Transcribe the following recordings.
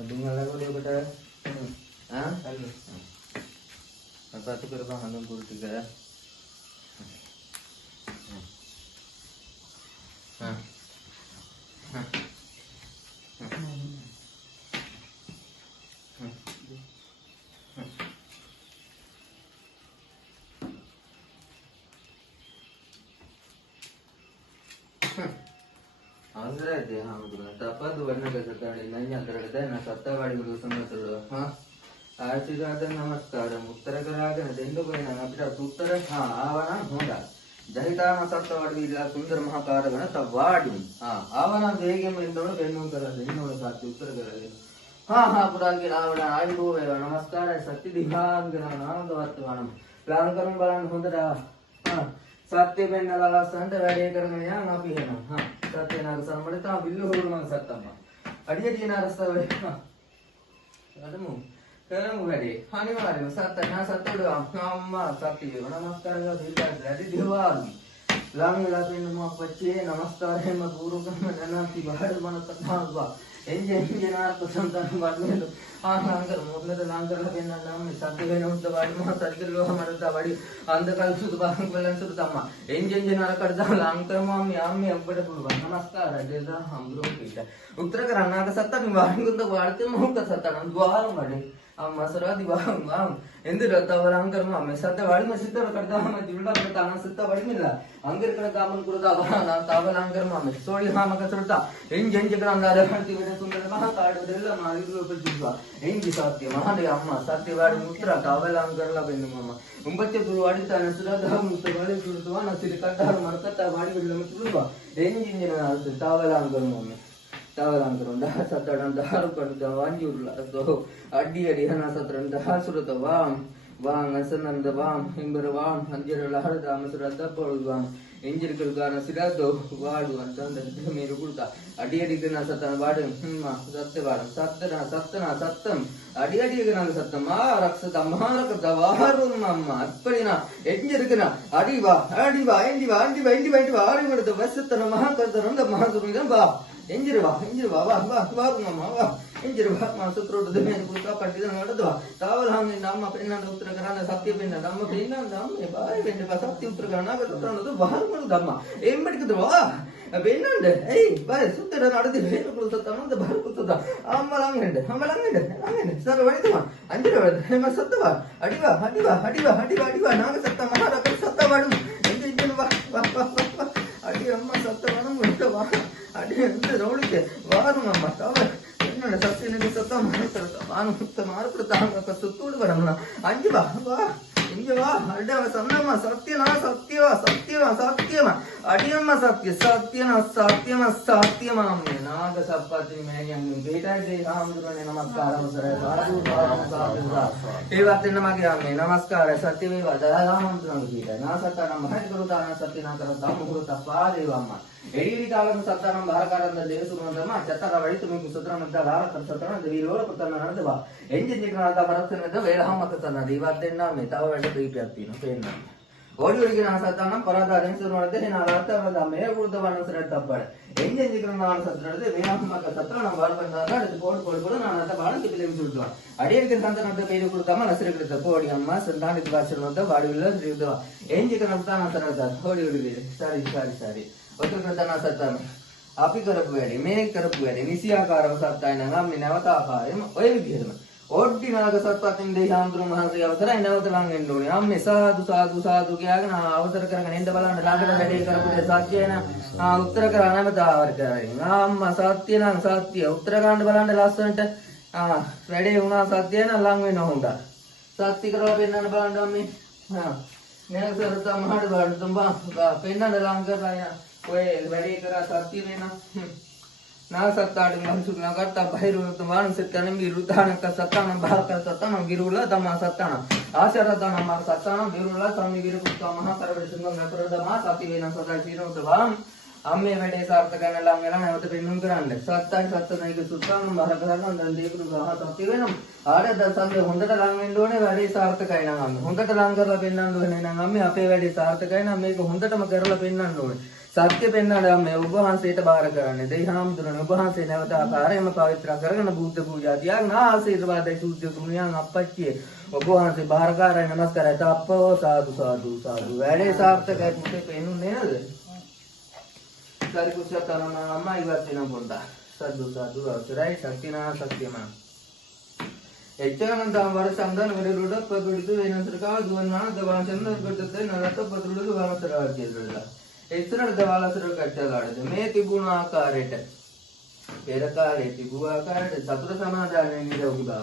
Dengar lagu dia kata, ah, apa tu kerja handong puluh tiga ya? Anggrek dia hamil. Tapi tu warna kesatuan ini antara kita nak satu wadi berusaha betul. Ha, आशीर्वाद नमस्कार उत्तरकरागन देंदुगैन अपिट उत्तर हा आवना Honda जहितान सत्तवाडविला सुंदर महाकारगण तवाडि हा आवना वेगम ಎಂದೋಣ ಬೆನ್ನು ಕರದೆ ಇನ್ನೋಣ ಸಾತಿ ಉತ್ತರ ಕರದೆ हा हा पुरागे आवना आयुभो वे नमस्कार सत्य दिहांगन आनंदवत्तवनम प्लान करून බලන්න හොඳට हा सत्य बेන්නලා ලස්සනට වැඩේ කරගෙන යන්න අපි එහෙනම් हा सत्य නාග සම්මඩ තා බිල්ල හොරුම සත්තම්ම අඩිය තියෙන අරස්තාව වේ අදමු කරමු වැඩේ අනිවාර්යයෙන්ම සත්‍ය නා සත්‍යවල අම්මා සත්‍ය වේ නමස්කාර කරලා දෙවියන්ට වැඩි දිවාලු ලාං වෙලා තියෙන මොකක් පච්චේ නමස්කාරයෙන්ම ගුරුකම නැනාති බහඩ මන කතාවා එන්ජින් ආර්ථ සම්තන වඩනලු ආහංගර මොකද ලාංගරලා පෙන්නන්න නම් සත්‍ය වෙන උද්ද වඩි මහ සරිකල්ලෝ මරද වඩි අන්දකල් සුදු බං බලන් සුදු තමා එන්ජින් ආරකට දා ලාංකරම අම්මේ අප්පට පුළුවන් නමස්කාරය දෙදා හම්බුරෝ කීට උත්තර කරන්නාක සත්ත නිවාරින්ගුන්ද වාර්තේ මොකක් සත්තන ద్వාරම් වඩේ අම්මා සරාදි වාම් ಎಂದಿರ ತವರಾಂಕರ್ ಮಾಮೆ ಸತ್ತ ವಾಡಿ ಮಸಿತರ ಕಡದಾಮ ದಿಲ್ಡಾ ಕಡತಾನ ಸತ್ತ ವಾಡಿಮಿಲ್ಲ ಅಂಗರ್ ಕಡ ಕಾಮನ್ ಕುರದಾ ನಾ ತವರಾಂಕರ್ ಮಾಮೆ ಸೋಡಿ ಹಾಮಕ ಸುಳ್ತಾ ಎಂಜೆಂಜೆ ಗ್ರಾಂದಾರ ಹಂತಿ ಬಿಡ ಸುಂದರ ಮಹಾ ಕಾಡದೆಲ್ಲ ಮಾಲಿರು ಉಪಜಿಸುವ ಎಂಜಿ ಸತ್ಯ ಮಹಾದೇ ಅಮ್ಮ ಸತ್ಯ ವಾಡಿ ಮುತ್ರ ತವರಾಂಕರ್ಲ ಬೆನ್ನು ಮಾಮ ಉಂಬಚ್ಚೆ ತುಳು ವಾಡಿತಾನ ಸುರದಾ ಮುತ್ತ ವಾಡಿ ಸುರುತವ ನಸಿರಿ ಕಟ್ಟಾರ ಮರಕತ್ತ ವಾಡಿ ಬಿಡಲ ಮುತ್ತುವ ಎಂಜಿಂಜಿನ ತವರಾಂಕರ್ ಮಾಮೆ तावलांकरों dah sataran dah rupan dah wanjur lah so adi adi hana sataran dah surat wam wang asanan dah wam himbar wam anjir lahar dah masrat dah pol wam injir kerana sirat do wadu antan dah meru kurta adi adi kena satan wadu ma satte wadu sattam adi adi kena sattam ma raksa damhara kada waharun mamma appadina injir kena adi wa adi andi wa adi madu vasatana maha kardaram dah maha surudan ba ಎಂಜಿರವಾ ವಾ ವಾ ವಾ ಮಮ್ಮ ವಾ ಎಂಜಿರವಾ ಮಾಸತ್ರೋಟ ದೆಮೇನ ಕುಲ್ಕ ಪಟ್ಟಿದ ನಡದವಾ ತಾವಲ ಹಂಗೆ ನಮ್ಮ ಪೆನ್ನಂದ ಉತ್ತರ ಕರನ ಸತ್ಯ ಪೆನ್ನ ನಮ್ಮ ಪೆನ್ನಂದ ನಮ್ಮ ಬಾಯಿ ಪೆನ್ನ ಸತ್ಯ ಉತ್ತರ ಕರನ ಕತ್ತನದು ಬಹಳ ಮನುದಮ್ಮ ಏನ್ ಬಡಿಕದವಾ ಪೆನ್ನಂದ ಏಯ್ ಬಾಯಿ ಸುತ್ತರ ನಡದಿ ಬೇರು ಕುಲ್ತ ತಮಂದ ಬಹಳ ಕುತ್ತದ ಅಮ್ಮಲಂಗಂಡೆ ಸರ್ ವಳಿತವ ಅಂಜಿರ ವಳಿತ ಮ ಸತ್ತವ ಅಡಿವಾ ನಾಗ ಸತ್ತ ಮಹಾರಾಕ ಸತ್ತ ಮಾಡು ಎಂಜಿ ವಾ ಅಡಿ ಅಮ್ಮ ಸತ್ತ ವನಂ ಉಂಟವಾ ಅಡಿ ಎಂತ ನೋಡಿಕೆ ವಾರು ನಮ್ಮ ತಾವ ಎನ್ನ ಸತ್ಯನಿಗೆ ಸತ್ತ ಮಾರುತ್ತ ವಾನು ಮುಕ್ತ ಮಾರುತ್ತ ತಾಂಗ ಸುತ್ತೂಡು ಬರಮ್ಮ ಅಂಜಿ ಬಾ ಇಂಜಿ ವಾ ಅಡ್ಡವ ಸನ್ನಮ್ಮ ಸತ್ಯವ ಅಡಿಯಮ್ಮ ಸತ್ಯಮಾಮೆ ನಾಗ ಸಪ್ಪತಿ ಮೇನಿಯಂಗೆ ಬೇಟಾದೆ ರಾಮದುರನೆ ನಮಸ್ಕಾರ ಅವಸರ ඒ වත්තේ නමගේ යන්නේ නමස්කාරය සත්‍ය වේවා දයාවන්තුන් කීට නාසත නම් මහත් කරුදාන සත්‍ය නාකර ධම්මකුරුත පාදේවම්ම එරිවි කාලම සත්තානම් බාරකාරන්ද දේවසුරුවන් ධර්ම චතර වඩි තුමි කුසතර මද්ද ආරතර සතරන දෙවිලෝල පුතන නරදවා එන්ජින් එකනද මරත්තනද වේලහම්මත තන දීවත් දෙන්න මේ තව වැඩ දීපයක් තියෙනවා පේන්න ඕඩි ඔරිගෙන සත්තානම් පරාදා දෙවිසුරුවන්ද එන ආරතර මේ වෘද්ධ වනසරට තබ්බඩ එන්ජින් එකනන සතරද වේලහම්මත සතරන වර්බන්දාට පොඩ නානත බාලක පිළිම සුරුවා අඩියක තන්තනද පේරුකුරු තම නසරකට පොඩි අම්මා සන්දානිත වාචනවද වාඩිවිල ශ්‍රීදවා එන්ජින් එකනන තනතරද ඕඩි ඔරිගෙන සාරි ඔතන තන සත්තම අපි කරපු වැඩි මේ කරපු වැඩි නිසියාකාරව සත්තයි නම් මේ නැවත ආකාරයෙන්ම ඔය විදිහටම ඕඩ්ඩි නාග සත්පත්ින් දෙවියන්තුරු මහන්සිය අවසරයි නැවත ලං වෙන්න ඕනේ. අම්මේ සාදු කියගෙන අවසර කරගෙන එන්න බලන්න ළඟට වැඩේ කරපු දේ සත්‍යය නම් උත්තර කරා නැවත ආවර කරගෙන. අම්මා සත්‍ය නම් සත්‍ය උත්තර ගන්න බලන්න ලස්සනට වැඩේ වුණා සත්‍යය නම් ලං වෙන්න හොඳා. සත්‍ය කරලා පෙන්නන්න බලන්න අම්මේ. නේසර තමහඩ බලන්න තුඹා පෙන්නන්න ලං කරලා යන ඔය වැඩේ කරා සත්‍ය වෙන ना सत्ताड़ मनुष्य नगरता बहिरू मानसिक तनम विरुद्धानक सत्तानं भारत सत्तानं गिरुला दमा सत्तानं आचरतानं मार सत्तानं गिरुला स्वामी गिरुपुत्र महाकरवड सिंहम नप्रदमा सति वेन सदा तीरोतवाम අම්මේ වැඩේ සාර්ථක කරන්න ලං වෙලා නැවත පෙන්නුම් කරන්න. සත්තයි සත්තයි කිය සුත්තානම් බහර කරනවා දැන් දීපු ගහතක් වෙනම්. ආරේ දැන් සම්මේ හොඳට ලං වෙන්න ඕනේ වැඩේ සාර්ථකයි නම් අම්මේ. හොඳට ලං කරලා පෙන්වන්න ඕනේ නම් අම්මේ අපේ වැඩේ සාර්ථකයි නම් මේක හොඳටම කරලා පෙන්වන්න ඕනේ. සත්‍ය පෙන්වන්න අම්මේ ඔබ වහන්සේට බාර කරන්නේ. දෙයි හාමුදුරනේ ඔබ වහන්සේ නැවත ආකාරයෙන්ම පවිත්‍ර කරගෙන බුද්ධ පූජා තියාගෙන ආශිර්වාදයි සූත්‍ය කුණියන් අපච්චියේ ඔබ වහන්සේ බාරකාරයි නමස්කාරයි තාප්පෝ සාදු සාදු සාදු වැඩේ සාර්ථකයි පුතේ පෙන්නුනේ නේද? සාරිපුත්‍ර තරම අම්මා ඉවත් වෙන පොණ්ඩා සාදු සාදු අවසරයි සත්‍යනා සත්‍යමා එච්චරනම් තම වර සම්දාන වලට පොදුඩු වෙනතර කාව දුවන්නා දවාසෙන් කොට නරත පොදුඩු වරතර ආජෙල්ලා එච්චරට දවාලසර කට්ටලාඩද මේ තිබුණ ආකාරයට පෙර කාලේ තිබුණ ආකාරයට සතර සමාදානයේ නිරවුල් බව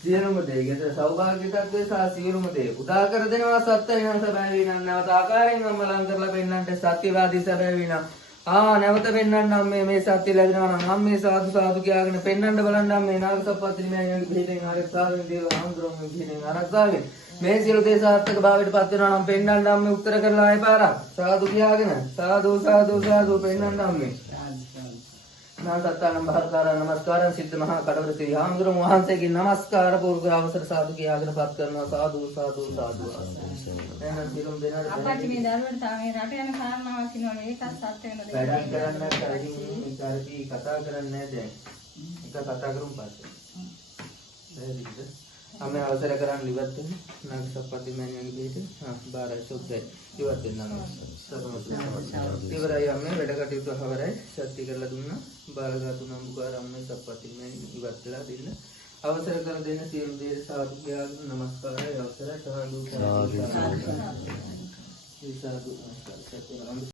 සියලුම දේ ගෙදර සෞභාග්‍යතාවය සහ සියලුම දේ උදා කර දෙනවා සත්‍ය වෙනස බැහැ විනා නැවත ආකාරයෙන් අමලං කරලා පෙන්නන්නට සත්‍යවාදී සැබෑ විනා නැවත පෙන්වන්න අම්මේ මේ සත්‍ය ලැබෙනවා නම් අම්මේ සාදු සාදු කියලාගෙන පෙන්වන්න බලන්න අම්මේ නාගසප්පත්තිනි මෑණියන්ගේ පිටින් ආරක්ෂාවෙන් දේව ආන්දරෝගේ පිටින් ආරක්ෂාවෙන් මේ සියලු දේ සාර්ථක භාවයට පත් වෙනවා නම් පෙන්වන්න අම්මේ උත්තර කරලා ආයෙ පාරක් සාදු කියලාගෙන සාදු සාදු සාදු පෙන්වන්න අම්මේ නාසත්තානම් බහකාරා නමස්කාරං සිද්ධ මහා කඩවර ශ්‍රී ආන්දරෝ වහන්සේගේ නමස්කාර පූර්ව අවසර සාදු කියලාගෙන පත් කරනවා සාදු සාදු සාදු එහෙනම් සියලුම දෙනා අපච්චි මේ දරුවට තාම රට යන කාරණාවක් තියෙනවා ඒකත් සත්‍ය වෙන දෙයක්. වැඩක් කරන්න කලින් ඉතාලි කතා කරන්නේ දැන්. එක කතා කරමු පස්සේ. දැරිද? අපි අවසර කරන් ඉවත් වෙන නාගසප්පති මෑණියන්ගේ පිට බාරයි සුද්ධයි ඉවත් වෙනවා. ඉවරයි අම්මේ වැඩ කටයුතු හවරයි සත්‍ය කරලා දුන්නා. බාලගාතු නම්බුකාර අම්මේ සප්පති මෑණියන් ඉවත් වෙලා දෙන්න. අවසර කර දෙන්න සියලු දේ සාදු කියලා නමස්කාරය අවසරයි සාදු සාදු සාදු